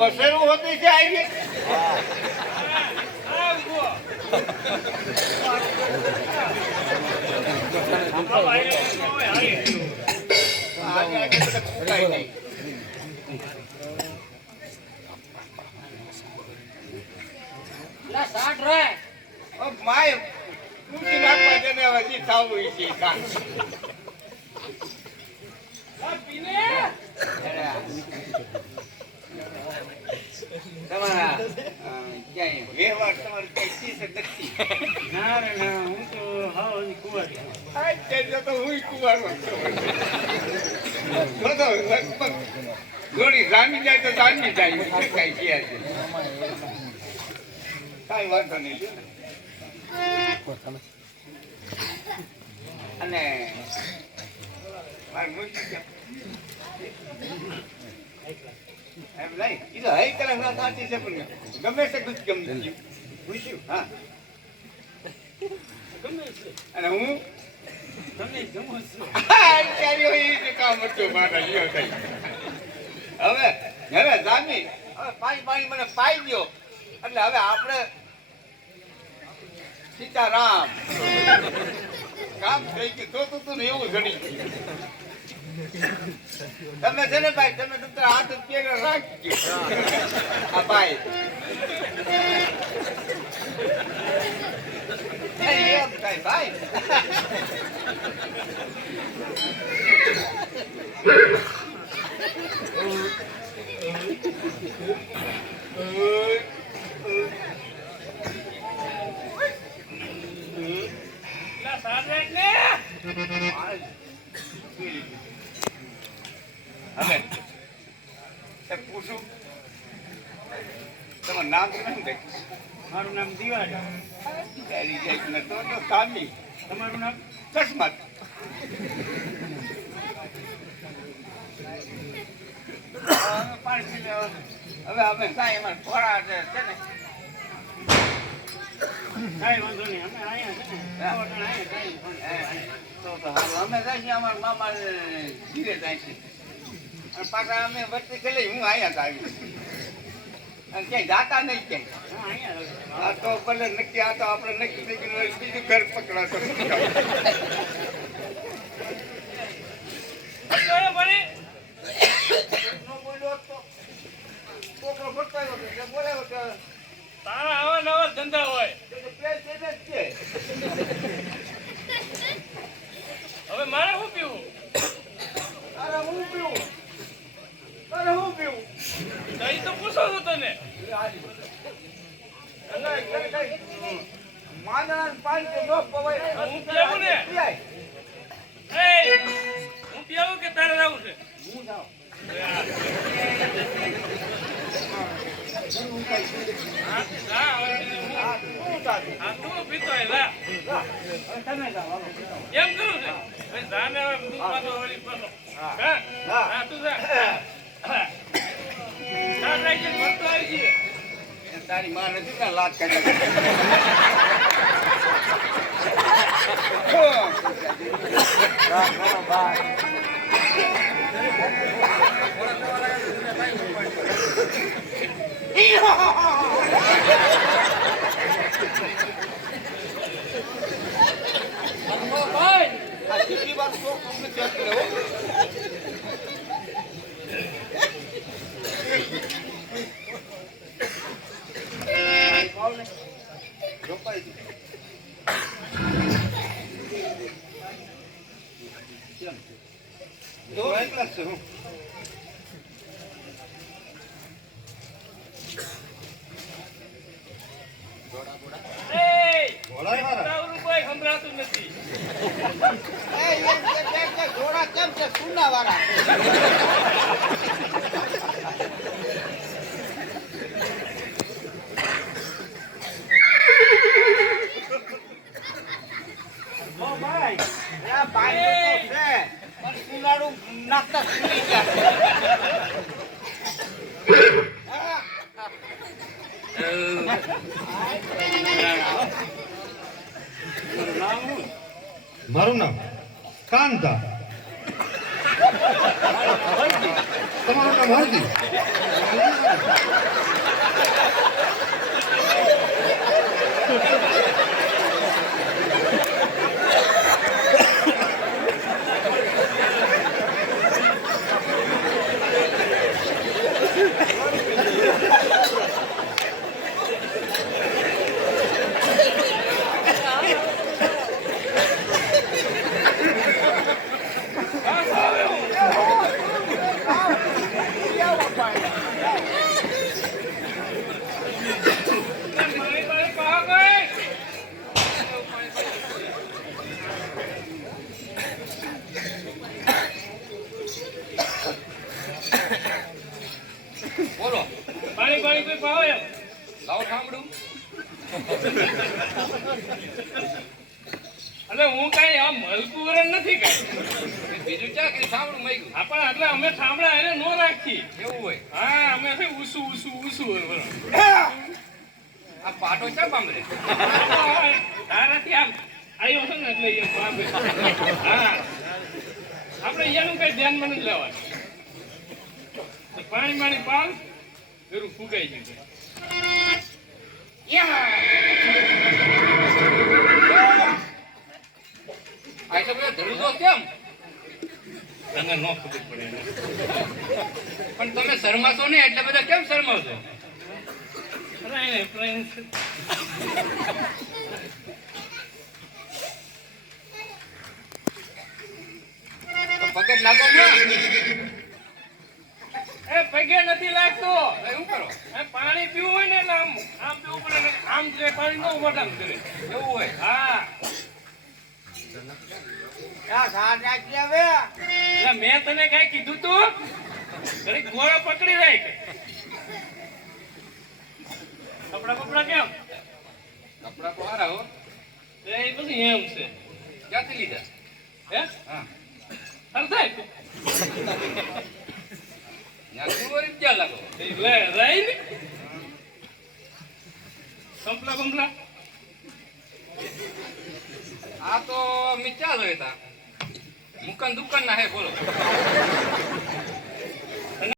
બસેરું હોતી છે આવી માય ઊંચી નાખવા જને હજી થાવું છે તમારા ક્યાંય વ્યવહાર તમારે કઈ ચીજ નથી ના રે ના હું તો હાવ કુંવર તો હું કુંવારો થોડી જામી જાય તો જામી જાય કઈ ક્યાં છે કઈ વાંધો નહીં અને મારી મૂકી એમ નહીં એ તો હઈ કલાક ના સાચી છે પણ ગમે છે ગુજ ગમે પૂછ્યું હા ગમે છે અને હું તમે ગમો છો અત્યારે એ કામ હતું મારા લ્યો થઈ હવે જામી હવે પાણી મને પાઈ ગયો એટલે હવે આપણે સીતારામ કામ થઈ ગયું તો તું એવું ઘડી તમે છે ને ભાઈ તમે તમારા હાથ પેલો રાખજો આ ભાઈ એમ થાય ભાઈ હવે પૂછું તમારું નામ શું છે મારું નામ દિવાળી તો સામી તમારું નામ ચશ્મત હવે અમે કાંઈ એમાં થોડા છે ને કાંઈ વાંધો નહીં અમે અહીંયા છે ને તો અમે જાય છે અમારા મામા ધીરે જાય છે અને પાછા અમે વચ્ચે ગયેલી હું અહીંયા જ આવી અને ક્યાંય જાતા નહીં ક્યાંય આ તો ભલે નક્કી આ તો આપણે નક્કી થઈ ગયું બીજું ઘર પકડાતો તારા આવા નવા ધંધા હોય હવે મારે શું પીવું કઈ તો પૂછો છું તને હું પીવું ને હું પીવું કે તારે જવું છે તું પીતો એમ કરું છે તારી માં નથી ને લાત કરી સંભળાતું નથી ઘોડા કેમ છે સુના વાળા નાખતા સુઈ મારું નામ કાંતા તમારું કામ હાજી બોલો પાણી પાણી કોઈ પાવો એમ લાવો સાંભળું એટલે હું કઈ આ મલકું વરણ નથી કઈ બીજું ચા કે સાંભળું મઈ આપણ એટલે અમે થાંભળા એને નો રાખી એવું હોય હા અમે છે ઉસું હોય બરોબર આ પાટો ચા બાંધે તારાથી આમ આવ્યો છે ને એટલે એ બાબે હા આપણે એનું કઈ ધ્યાનમાં નથી લેવાનું પાણી માણી પાલ પેલું ફૂગાઈ ગયું છે આ તો બધા ધરુદો કેમ તને ન ખબર પડે એને. પણ તમે શરમાશો ને એટલે બધા કેમ શરમાવશો અરે એને પ્રેમ છે. પગટ લાગો ને એ પગે નથી લાગતો એવું કરો એ પાણી પીવું હોય ને એટલે આમ આમ પીવું પડે ને આમ જે પાણી નો વટાણ કરે એવું હોય હા હવે એટલે મેં તને કઈ કીધું તું ઘડીક ગોળા પકડી રાખ કપડા કેમ કપડા તો હારા હો એ પછી એમ છે ક્યાંથી લીધા હે હા અર્ધાય ત્યાં કુંવરી ક્યાં લાગો લે રાઈ ને કંપલા આ તો મી ચા જોઈતા મુકન દુકાન ના હે બોલો